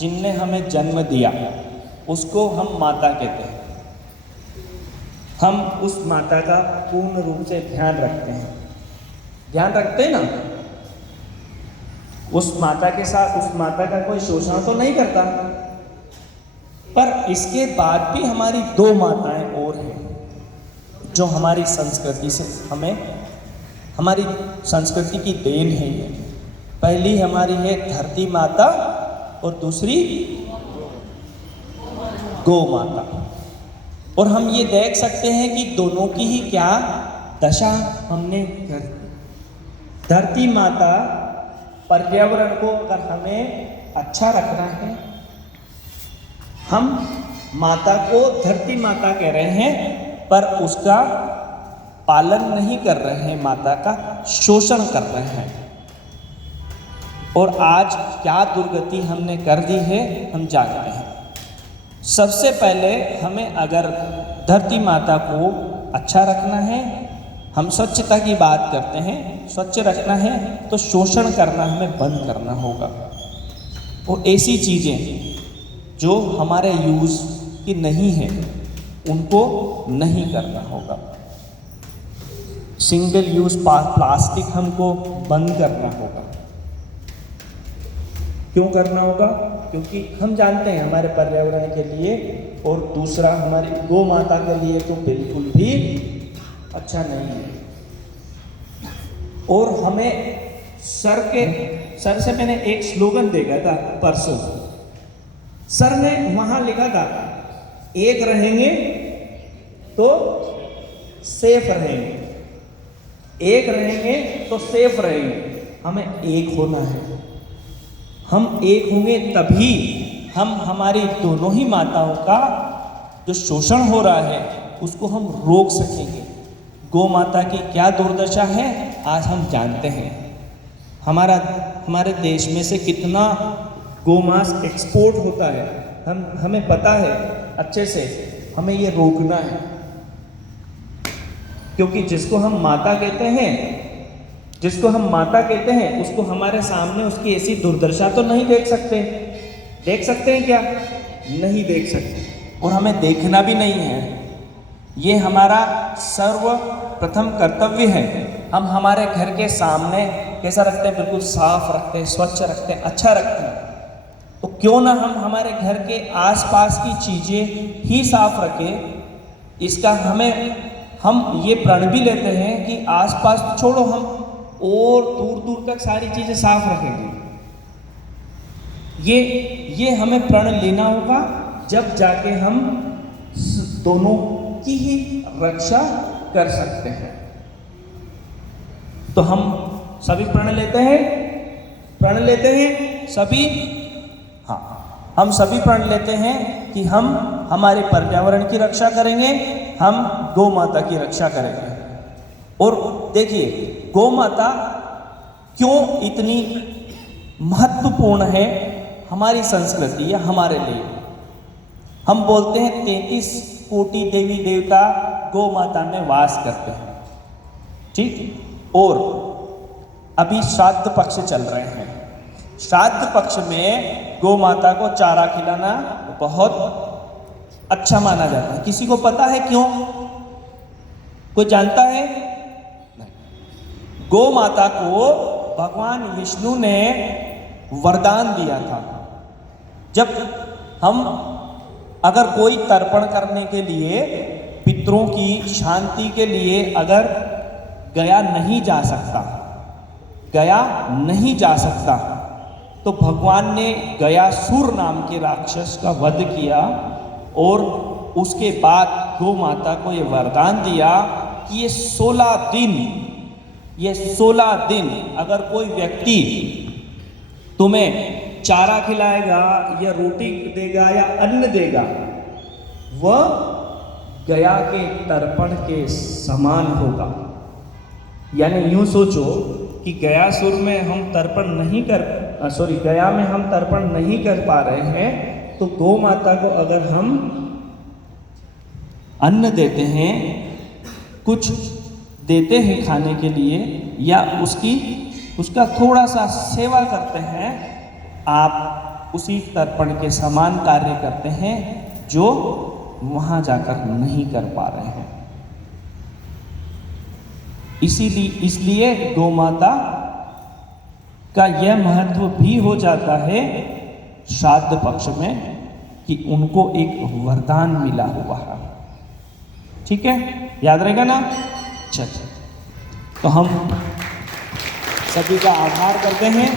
जिनने हमें जन्म दिया उसको हम माता कहते हैं। हम उस माता का पूर्ण रूप से ध्यान रखते हैं, ध्यान रखते हैं ना। उस माता के साथ उस माता का कोई शोषण तो नहीं करता। पर इसके बाद भी हमारी दो माताएं और हैं जो हमारी संस्कृति से हमारी संस्कृति की देन है। ये पहली हमारी है धरती माता और दूसरी गौ माता। और हम ये देख सकते हैं कि दोनों की ही क्या दशा हमने कर। धरती माता पर्यावरण को अगर हमें अच्छा रखना है, हम माता को धरती माता कह रहे हैं पर उसका पालन नहीं कर रहे हैं, माता का शोषण कर रहे हैं। और आज क्या दुर्गति हमने कर दी है हम जानते हैं। सबसे पहले हमें अगर धरती माता को अच्छा रखना है, हम स्वच्छता की बात करते हैं, स्वच्छ रखना है तो शोषण करना हमें बंद करना होगा। और ऐसी चीज़ें जो हमारे यूज़ की नहीं है उनको नहीं करना होगा। सिंगल यूज़ प्लास्टिक हमको बंद करना होगा। क्यों करना होगा? क्योंकि हम जानते हैं हमारे पर्यावरण के लिए और दूसरा हमारी गौ माता के लिए तो बिल्कुल भी अच्छा नहीं है। और हमें सर से मैंने एक स्लोगन देखा था परसों। सर ने वहां लिखा था एक रहेंगे तो सेफ रहेंगे, एक रहेंगे तो सेफ रहेंगे। हमें एक होना है। हम एक होंगे तभी हम हमारी दोनों ही माताओं का जो शोषण हो रहा है उसको हम रोक सकेंगे। गौ माता की क्या दुर्दशा है आज हम जानते हैं। हमारे देश में से कितना गोमांस एक्सपोर्ट होता है हमें पता है अच्छे से। हमें ये रोकना है क्योंकि जिसको हम माता कहते हैं उसको हमारे सामने उसकी ऐसी दुर्दशा तो नहीं देख सकते। देख सकते हैं क्या? नहीं देख सकते। और हमें देखना भी नहीं है। ये हमारा सर्वप्रथम कर्तव्य है। हम हमारे घर के सामने कैसा रखते हैं? बिल्कुल साफ रखते हैं, स्वच्छ रखते हैं, अच्छा रखते हैं। तो क्यों ना हम हमारे घर के आसपास की चीज़ें ही साफ रखें। इसका हम ये प्रण भी लेते हैं कि आसपास तो छोड़ो, हम और दूर दूर तक सारी चीज़ें साफ रखेंगे। ये हमें प्रण लेना होगा, जब जाके हम दोनों की ही रक्षा कर सकते हैं। तो हम सभी प्रण लेते हैं सभी। हाँ, हम सभी प्रण लेते हैं कि हम हमारे पर्यावरण की रक्षा करेंगे, हम गौ माता की रक्षा करेंगे। और देखिए गौ माता क्यों इतनी महत्वपूर्ण है हमारी संस्कृति या हमारे लिए। हम बोलते हैं 33 कोटि देवी देवता गौ माता में वास करते हैं, ठीक। और अभी श्राद्ध पक्ष चल रहे हैं। श्राद्ध पक्ष में गौ माता को चारा खिलाना बहुत अच्छा माना जाता है। किसी को पता है क्यों? कोई जानता है? नहीं। गौ माता को भगवान विष्णु ने वरदान दिया था। जब हम अगर कोई तर्पण करने के लिए, पितरों की शांति के लिए अगर गया नहीं जा सकता तो भगवान ने गयासुर नाम के राक्षस का वध किया। और उसके बाद गौ माता को ये वरदान दिया कि ये 16 दिन अगर कोई व्यक्ति तुम्हें चारा खिलाएगा या रोटी देगा या अन्न देगा, वह गया के तर्पण के समान होगा। यानी यूं सोचो कि गयासुर में हम तर्पण गया में हम तर्पण नहीं कर पा रहे हैं, तो गौ माता को अगर हम अन्न देते हैं, कुछ देते हैं खाने के लिए या उसका थोड़ा सा सेवा करते हैं, आप उसी तर्पण के समान कार्य करते हैं जो वहां जाकर नहीं कर पा रहे हैं। इसलिए गौ माता का यह महत्व भी हो जाता है श्राद्ध पक्ष में कि उनको एक वरदान मिला हुआ है। ठीक है, याद रहेगा ना? चलिए, तो हम सभी का आभार करते हैं।